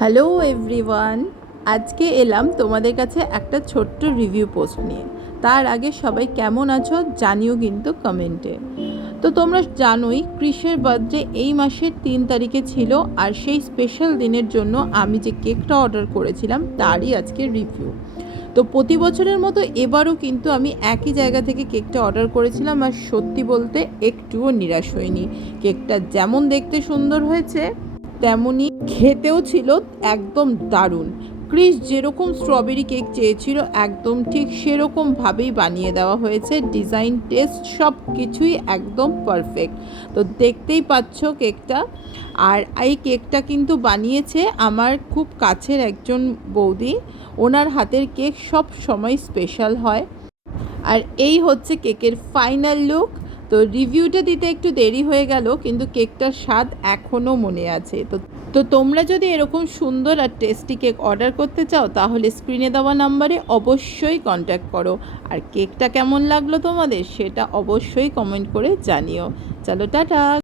Hello everyone, আজকে এলাম তোমাদের কাছে একটা ছোট্ট রিভিউ পোস্ট নিয়ে। তার আগে সবাই কেমন আছো জানিও কিন্তু কমেন্টে। তো তোমরা জানোই ক্রিসের বার্থডে এই মাসের 3 তারিখে ছিল, আর সেই স্পেশাল দিনের জন্য আমি যে কেকটা অর্ডার করেছিলাম তারই আজকে রিভিউ। তো প্রতি বছরের মতো এবারও কিন্তু আমি একই জায়গা থেকে কেকটা অর্ডার করেছিলাম, আর সত্যি বলতে একটুও নিরাশ হইনি। কেকটা যেমন দেখতে সুন্দর হয়েছে তেমনই খেতেও ছিল একদম দারুণ। ক্রিস যেরকম স্ট্রবেরি কেক চেয়েছিল একদম ঠিক সেরকমভাবেই বানিয়ে দেওয়া হয়েছে। ডিজাইন, টেস্ট সব কিছুই একদম পারফেক্ট। তো দেখতেই পাচ্ছ কেকটা। আর এই কেকটা কিন্তু বানিয়েছে আমার খুব কাছের একজন বৌদি। ওনার হাতের কেক সব সময় স্পেশাল হয়। আর এই হচ্ছে কেকের ফাইনাল লুক। তো রিভিউটা দিতে একটু দেরি হয়ে গেল, কিন্তু কেকটার স্বাদ এখনও মনে আছে। তো তোমরা যদি এরকম সুন্দর আর টেস্টি কেক অর্ডার করতে চাও তাহলে স্ক্রিনে দেওয়া নাম্বারে অবশ্যই কন্ট্যাক্ট করো। আর কেকটা কেমন লাগলো তোমাদের সেটা অবশ্যই কমেন্ট করে জানিও। চলো টাটা।